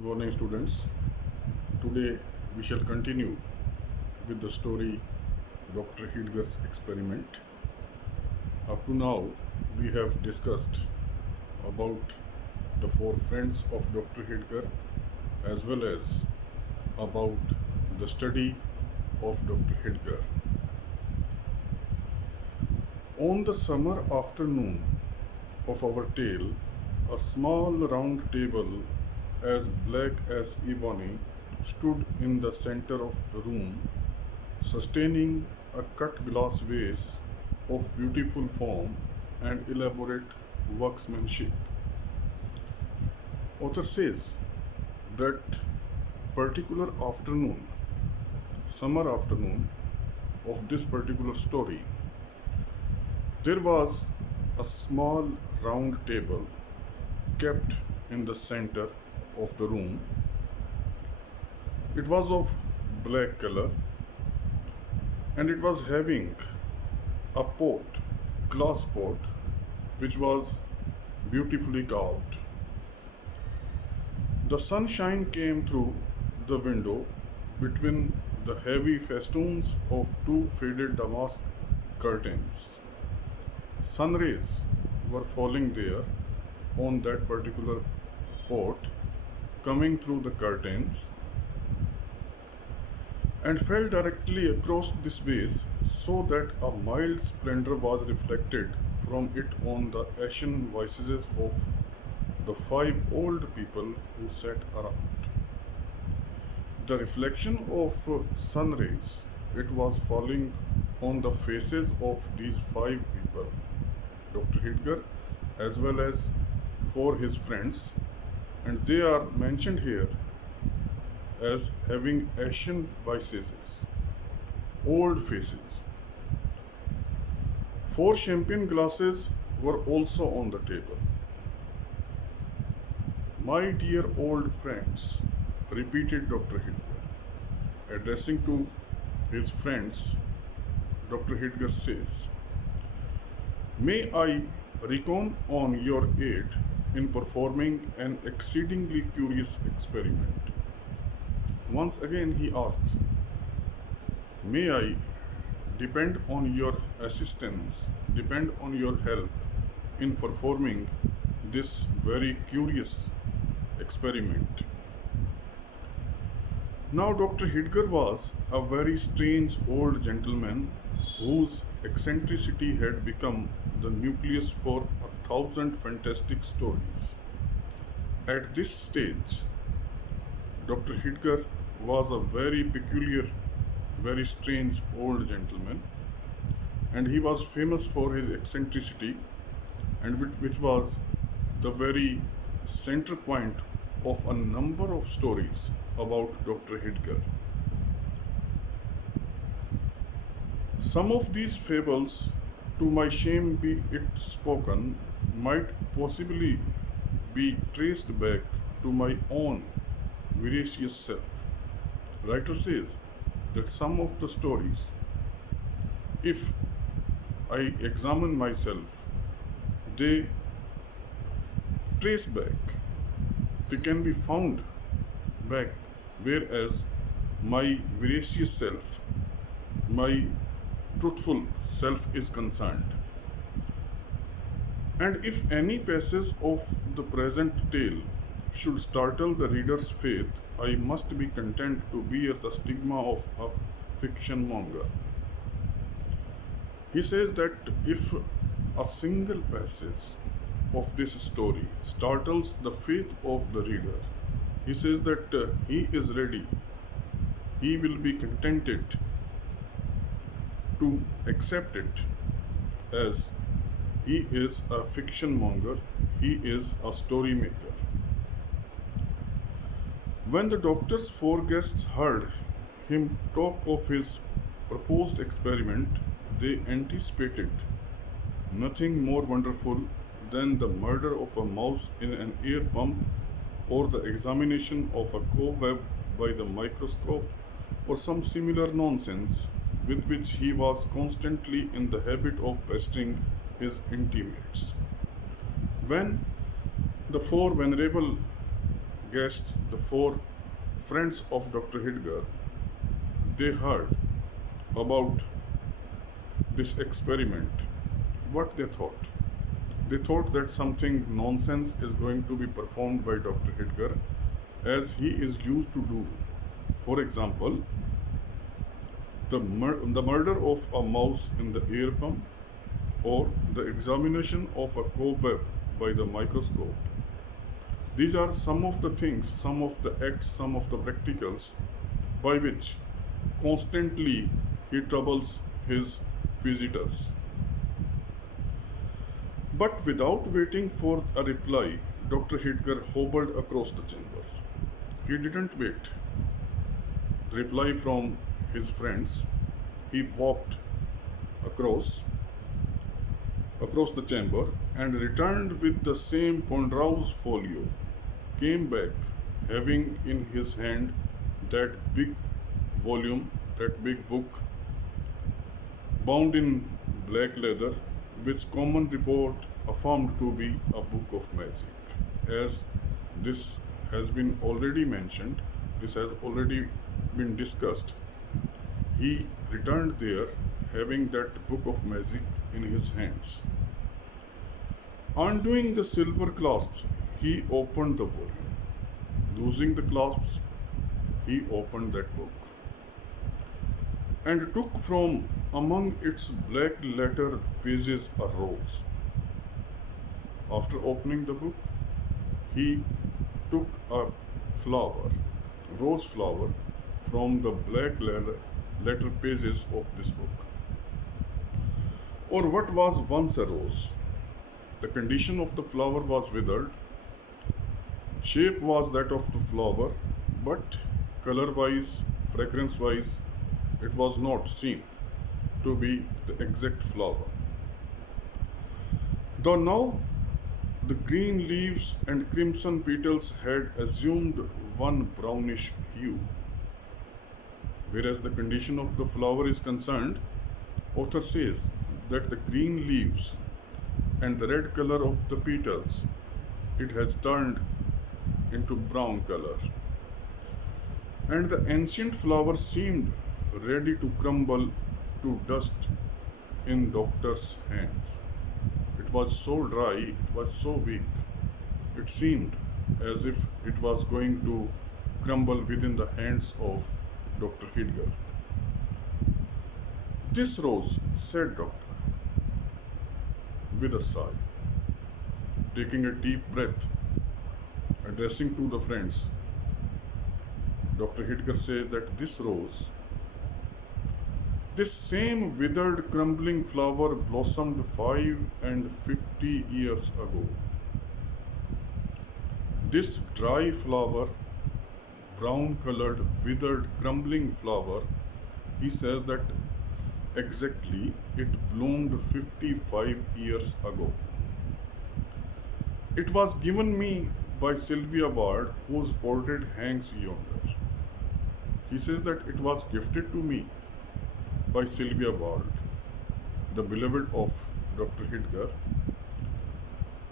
Good morning, students. Today we shall continue with the story Dr. Heidegger's experiment. Up to now, we have discussed about the four friends of Dr. Heidegger as well as about the study of Dr. Heidegger. On the summer afternoon of our tale, a small round table as black as ebony stood in the center of the room, sustaining a cut glass vase of beautiful form and elaborate workmanship. Author says that particular afternoon, summer afternoon of this particular story, there was a small round table kept in the center of the room. It was of black color and it was having a pot, glass pot, which was beautifully carved. The sunshine came through the window between the heavy festoons of two faded damask curtains. Sun rays were falling there on that particular pot, coming through the curtains and fell directly across this vase so that a mild splendor was reflected from it on the ashen visages of the five old people who sat around. The reflection of sun rays, it was falling on the faces of these five people, Dr. Heidegger as well as four his friends, and they are mentioned here as having ashen visages, old faces. Four champagne glasses were also on the table. My dear old friends, repeated Dr. Heidegger. Addressing to his friends, Dr. Heidegger says, may I reckon on your aid in performing an exceedingly curious experiment. Once again he asks, may I depend on your assistance, depend on your help in performing this very curious experiment. Now Dr. Heidegger was a very strange old gentleman whose eccentricity had become the nucleus for 1,000 fantastic stories. At this stage, Dr. Heidegger was a very peculiar, very strange old gentleman, and he was famous for his eccentricity, and which was the very center point of a number of stories about Dr. Heidegger. Some of these fables, to my shame be it spoken, might possibly be traced back to my own veracious self. Writer says that some of the stories, if I examine myself, they trace back, they can be found back, whereas my veracious self, my truthful self is concerned. And if any passage of the present tale should startle the reader's faith, I must be content to bear the stigma of a fiction monger. He says that if a single passage of this story startles the faith of the reader, he says that he is ready, he will be contented to accept it as he is a fiction monger, he is a story maker. When the doctor's four guests heard him talk of his proposed experiment, they anticipated nothing more wonderful than the murder of a mouse in an air pump, or the examination of a cobweb by the microscope, or some similar nonsense with which he was constantly in the habit of pestering his intimates. When the four venerable guests, the four friends of Dr. Heidegger, they heard about this experiment. What they thought? They thought that something nonsense is going to be performed by Dr. Heidegger as he is used to do. For example, the murder of a mouse in the air pump or the examination of a cobweb by the microscope. These are some of the things, some of the acts, some of the practicals by which constantly he troubles his visitors. But without waiting for a reply, Dr. Heidegger hobbled across the chamber. He didn't wait reply from his friends. He walked across across the chamber and returned with the same ponderous folio, came back having in his hand that big volume, that big book bound in black leather, which common report affirmed to be a book of magic. As this has been already mentioned, this has already been discussed, he returned there having that book of magic in his hands. Undoing the silver clasps, he opened the volume. Losing the clasps, he opened that book and took from among its black lettered pages a rose. After opening the book, he took a flower, rose flower, from the black letter pages of this book. Or what was once a rose? The condition of the flower was withered, shape was that of the flower, but color wise, fragrance wise, it was not seen to be the exact flower. Though now the green leaves and crimson petals had assumed one brownish hue. Whereas the condition of the flower is concerned, author says that the green leaves and the red color of the petals, it has turned into brown color. And the ancient flower seemed ready to crumble to dust in doctor's hands. It was so dry, it was so weak, it seemed as if it was going to crumble within the hands of Dr. Heidegger. This rose, said Doctor, with a sigh, taking a deep breath, addressing to the friends. Dr. Heidegger says that this rose, this same withered, crumbling flower blossomed 550 years ago. This dry flower, brown colored, withered, crumbling flower, he says that exactly it bloomed 55 years ago. It was given me by Sylvia Ward, whose portrait hangs yonder. He says that it was gifted to me by Sylvia Ward, the beloved of Dr. Heidegger.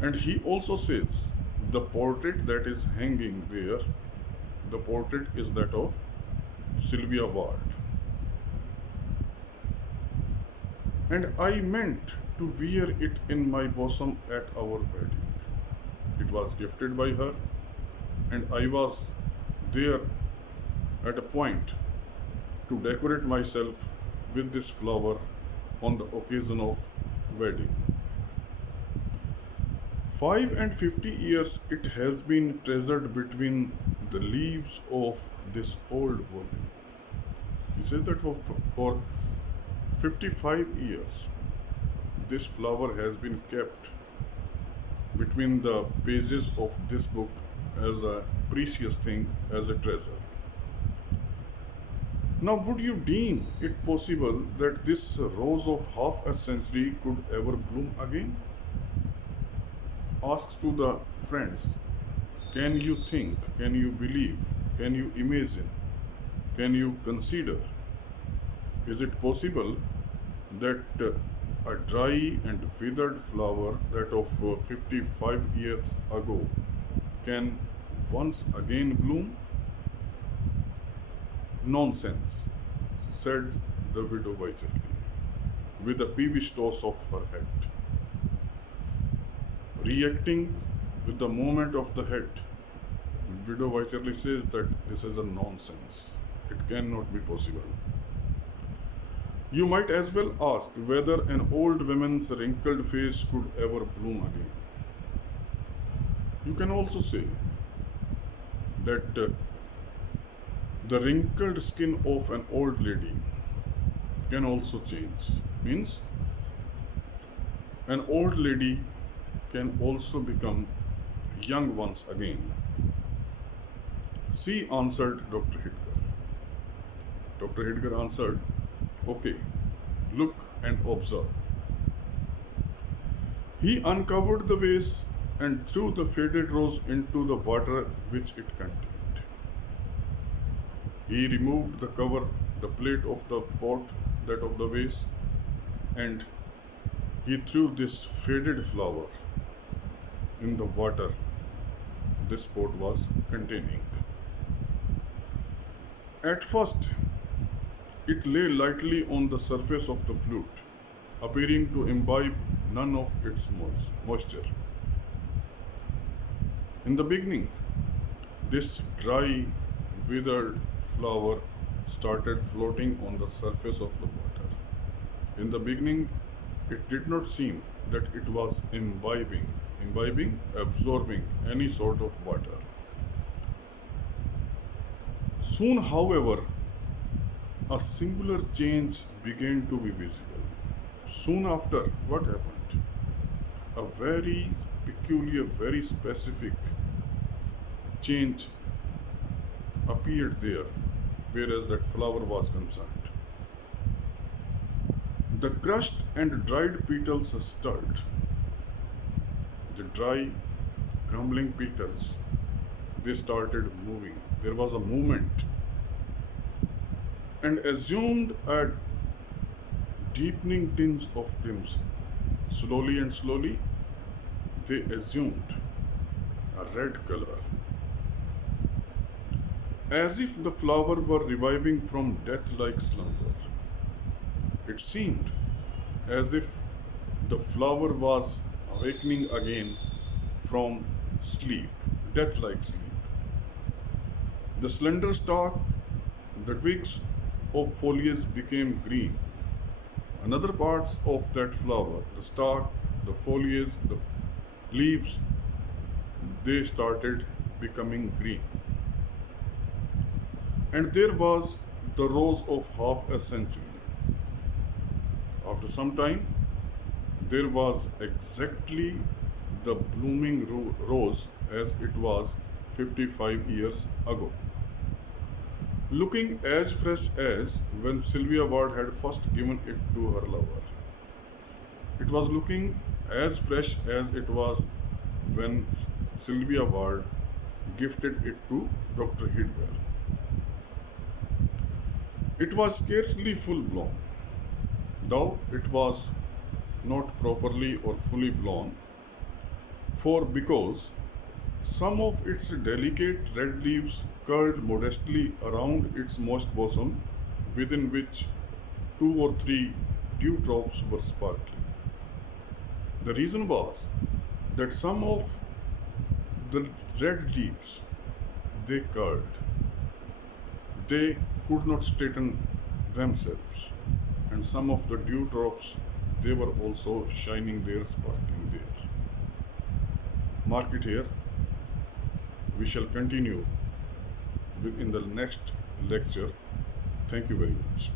And he also says the portrait that is hanging there, the portrait is that of Sylvia Ward. And I meant to wear it in my bosom at our wedding. It was gifted by her, and I was there at a point to decorate myself with this flower on the occasion of wedding. 550 years it has been treasured between the leaves of this old volume. He says that for 55 years this flower has been kept between the pages of this book as a precious thing, as a treasure. Now, would you deem it possible that this rose of half a century could ever bloom again? Asks to the friends, can you think, can you believe, can you imagine, can you consider? Is it possible that a dry and withered flower that of 55 years ago can once again bloom? Nonsense, said the widow wisely, with a peevish toss of her head. Reacting with the movement of the head, widow wisely says that this is a nonsense. It cannot be possible. You might as well ask whether an old woman's wrinkled face could ever bloom again. You can also say that the wrinkled skin of an old lady can also change. Means an old lady can also become young once again. She answered Dr. Heidegger. Dr. Heidegger answered, okay, look and observe. He uncovered the vase and threw the faded rose into the water which it contained. He removed the cover, the plate of the pot, that of the vase, and he threw this faded flower in the water this pot was containing. At first, it lay lightly on the surface of the flute, appearing to imbibe none of its moisture. In the beginning, this dry, withered flower started floating on the surface of the water. In the beginning, it did not seem that it was absorbing any sort of water. Soon, however, a singular change began to be visible. Soon after, what happened? A very peculiar, very specific change appeared there, whereas that flower was concerned. The crushed and dried petals stirred. The dry, crumbling petals, they started moving. There was a movement and assumed a deepening tinge of crimson. Slowly and slowly, they assumed a red color, as if the flower were reviving from death-like slumber. It seemed as if the flower was awakening again from sleep, death-like sleep. The slender stalk, the twigs of foliage became green. Another parts of that flower, the stalk, the foliage, the leaves, they started becoming green. And there was the rose of half a century. After some time, there was exactly the blooming rose as it was 55 years ago, looking as fresh as when Sylvia Ward had first given it to her lover. It was looking as fresh as it was when Sylvia Ward gifted it to Dr. Heidegger. It was scarcely full blown, though it was not properly or fully blown, for because some of its delicate red leaves curled modestly around its moist bosom, within which 2 or 3 dewdrops were sparkling. The reason was that some of the red leaves, they curled. They could not straighten themselves, and some of the dewdrops, they were also shining there, sparkling there. Mark it here. We shall continue in the next lecture. Thank you very much.